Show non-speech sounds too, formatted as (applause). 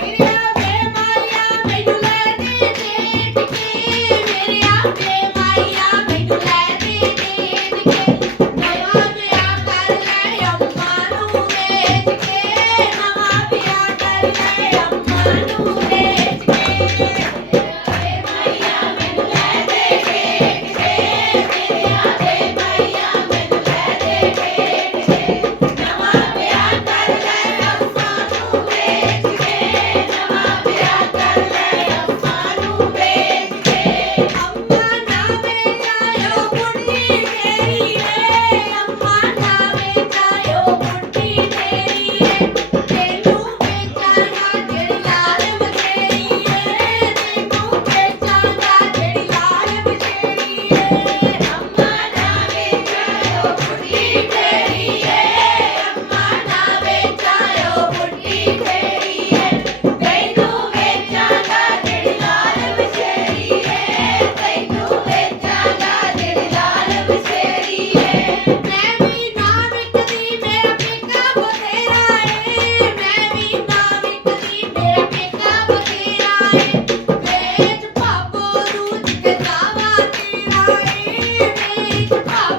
Yeah. Ah! (laughs)